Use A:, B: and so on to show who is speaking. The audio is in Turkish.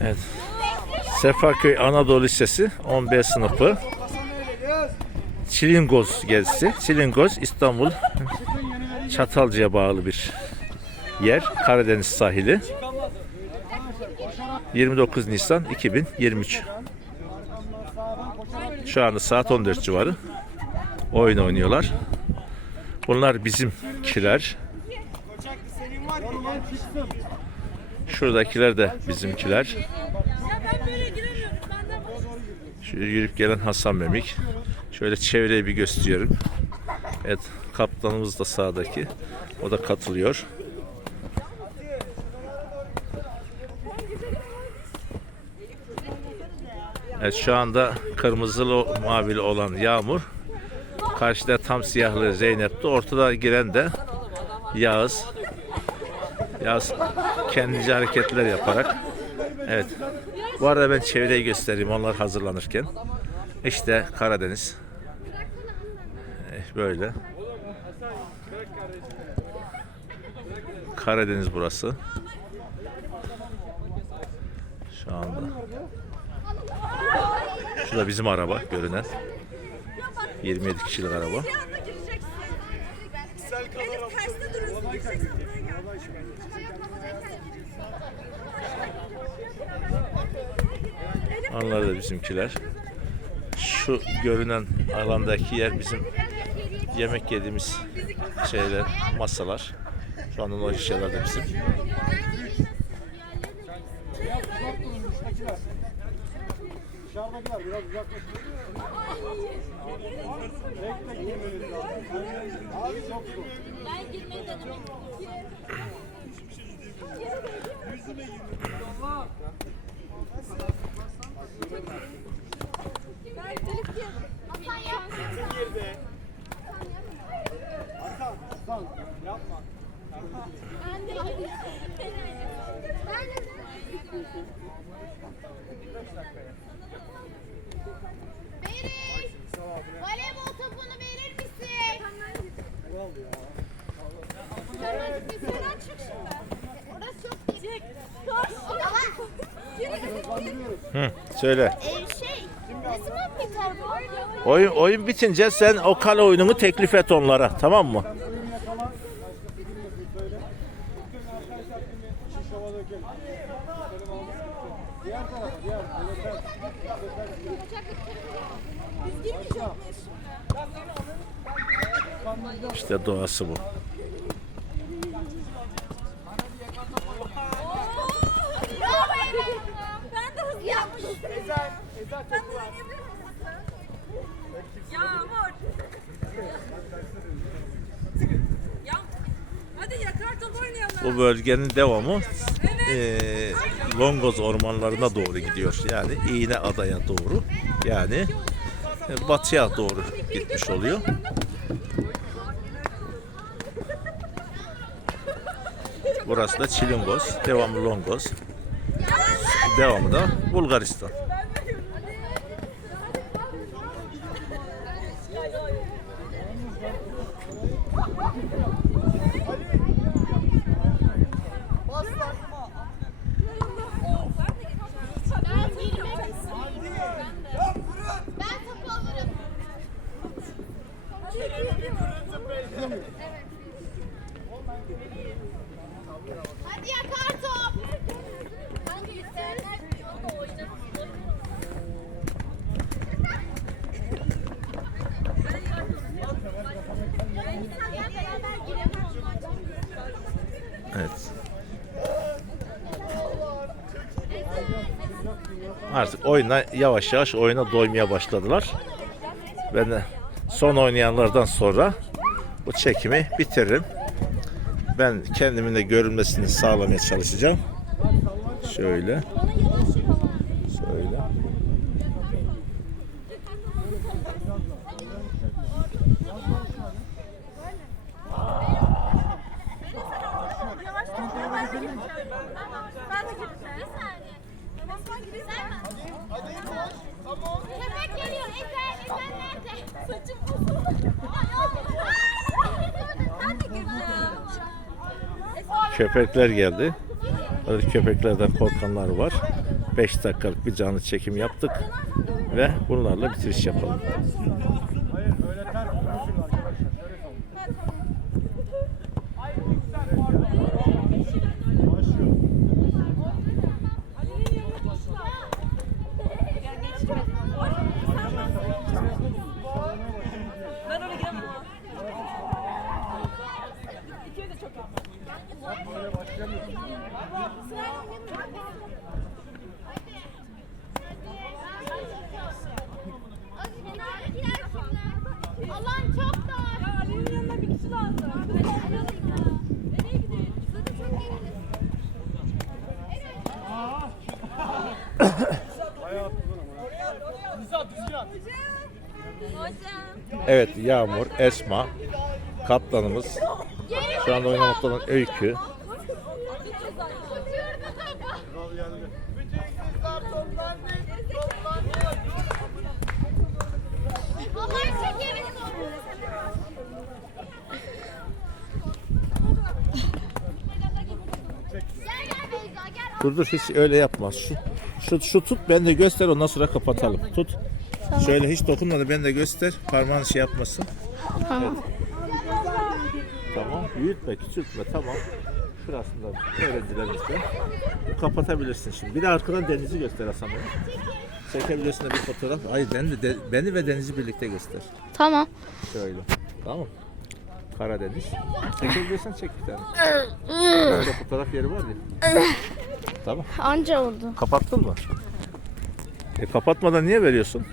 A: Evet. Sefaköy Anadolu Lisesi 11 sınıfı. Çilingoz gezisi. Çilingoz İstanbul Çatalca'ya bağlı bir yer. Karadeniz sahili. 29 Nisan 2023. Şu anda saat 14 civarı. Oyun oynuyorlar. Bunlar bizimkiler. Şuradakiler de bizimkiler. Şöyle yürüyüp gelen Hasan Memik. Şöyle çevreyi bir gösteriyorum. Evet, kaptanımız da sağdaki. O da katılıyor. Evet, şu anda kırmızılı mavili olan Yağmur. Karşıda tam siyahlı Zeynep'ti. Ortada giren de Yağız. Yağız kendince hareketler yaparak. Evet. Bu arada ben çevreyi göstereyim onlar hazırlanırken. İşte Karadeniz. Eh, Böyle. Karadeniz burası. Şu anda. Şu da bizim araba görünen. 27 kişilik araba.
B: Benim terste duruyorsun.
A: Onlar da bizimkiler. Şu görünen alandaki yer bizim yemek yediğimiz şeyler, masalar. Şu anda o şeyler de bizim.
C: Dışarıdakiler biraz uzaklaşın. Bekle girmeniz lazım. Abi çok zor.
B: Ben girmeyi denemek istiyorum. Ben delik girdim. Hasan ya.
C: Hasan, Hasan yapma.
B: Ben de Ben de Beriş! Voleybol topunu verir misin? Tamam gitsin. Sen çık şimdi. Orası çok değil. Dur. Ama
A: Hı, söyle.
B: e, şey, ne zaman biter bu?
A: Oyun oyun bitince sen o kale oyununu teklif et onlara. Tamam mı?
C: Ürün yakalan. Başka
B: de deneyebilir miyim? Yağmur. Ya, hadi yakar top oynayalım.
A: Bu bölgenin devamı eee, Longoz ormanlarına doğru gidiyor. Yani İğne Adaya doğru. Yani e, batıya doğru gitmiş oluyor. Burası da Çilingoz, devamı Longoz, devamı da Bulgaristan.
B: Thank
A: you. Artık oyuna yavaş yavaş oyuna doymaya başladılar. Ben de son oynayanlardan sonra bu çekimi bitiririm. Ben kendimin de görünmesini sağlamaya çalışacağım. Şöyle. Şöyle.
B: Ben de
A: Köpekler geldi. Böyle köpeklerden korkanlar var. 5 dakikalık bir canlı çekim yaptık ve bunlarla bitiriş yapalım. Evet Yağmur, Esma, kaptanımız. Şu anda oynamakta olan Öykü. Dur dur hiç öyle yapma. Şu, şu, şu tut ben de göster ondan sonra kapatalım. Tut. Şöyle hiç dokunmadı ben de göster. Parmağın şey yapmasın.
D: Tamam.
A: Tamam. Büyütme, küçültme. Tamam. Şurasında öğrencilerimizde. Kapatabilirsin şimdi. Bir de arkadan denizi göster Hasan Bey. Çekebilirsin de bir fotoğraf. Ay ben de, de- beni ve denizi birlikte göster.
D: Tamam.
A: Şöyle. Tamam. Karadeniz. Çekebilirsen çek bir tane. Burada fotoğraf yeri var ya. Tamam.
D: Anca oldu.
A: Kapattın mı? E kapatmadan niye veriyorsun?